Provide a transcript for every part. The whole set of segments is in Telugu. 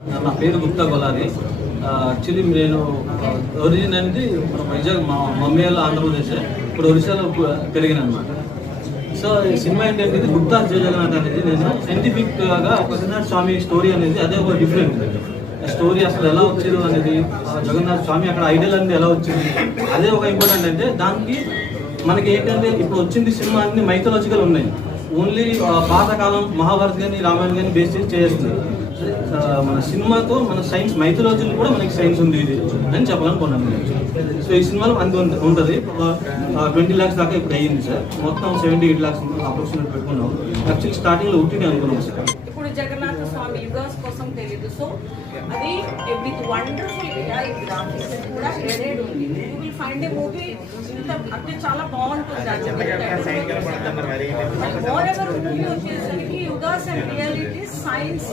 నా పేరు గుప్తా గొల్లారి. యాక్చువల్లీ నేను ఒరిజిన్ అనేది మన వైజాగ్, మా మమ్మీ వాళ్ళు ఆంధ్రప్రదేశ్, ఇప్పుడు ఒరిస్సాలో పెరిగిన అనమాట. సో ఈ సినిమా ఏంటంటే గుప్తా జయ జగన్నాథ్ అనేది నేను సైంటిఫిక్గా ఒక జగన్నాథ స్వామి స్టోరీ అనేది అదే ఒక డిఫరెంట్ స్టోరీ. అసలు ఎలా వచ్చారు అనేది, జగన్నాథ స్వామి అక్కడ ఐడియల్ అనేది ఎలా వచ్చింది, అదే ఒక ఇంపార్టెంట్. అంటే దానికి మనకి ఏంటంటే ఇప్పుడు వచ్చింది సినిమా అన్ని మైథలాజికల్ ఉన్నాయి. ఓన్లీ పాతకాలం మహాభారత్ కానీ రామాయణం కానీ బేస్ చేసి చేస్తుంది. మన సినిమాతో మన సైన్స్ మైథలాజీలో కూడా మనకి సైన్స్ ఉంది ఇది అని చెప్పాలనుకున్నాను. సో ఈ సినిమాలో అంత ఉంటుంది. 20 lakhs దాకా ఇప్పుడు అయ్యింది సార్. మొత్తం 78 lakhs అప్రాక్సిమేట్ పెట్టుకున్నాం. యాక్చువల్లీ స్టార్టింగ్ లో ఉట్టినే అనుకున్నాం సార్. ఇప్పుడు జగన్నాథ స్వామి యుగాస్ కోసం తెలియదు. సో అది విత్ వండర్ఫుల్ గ్రాఫిక్స్ కూడా హెడెడ్ ఉంది. You will find a movie అంటే చాలా బాగుంటుంది. మోర్ ఎవర్ మూవీ వచ్చేసరికి యుగాస్ and reality science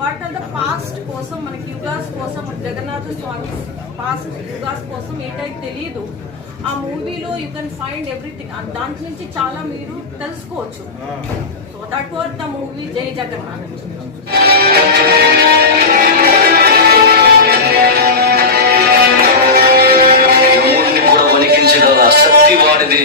what are the past కోసం మనకి యుగాస్ కోసం జగన్నాథ స్వామి పాస్ట్ యుగాస్ కోసం ఏంటంటే తెలియదు. ఆ మూవీలో యూ కెన్ ఫైండ్ ఎవ్రీథింగ్. దాంట్లో నుంచి చాలా మీరు తెలుసుకోవచ్చు. So that was the movie జై జగన్నాథ్. శక్తి వాడిది.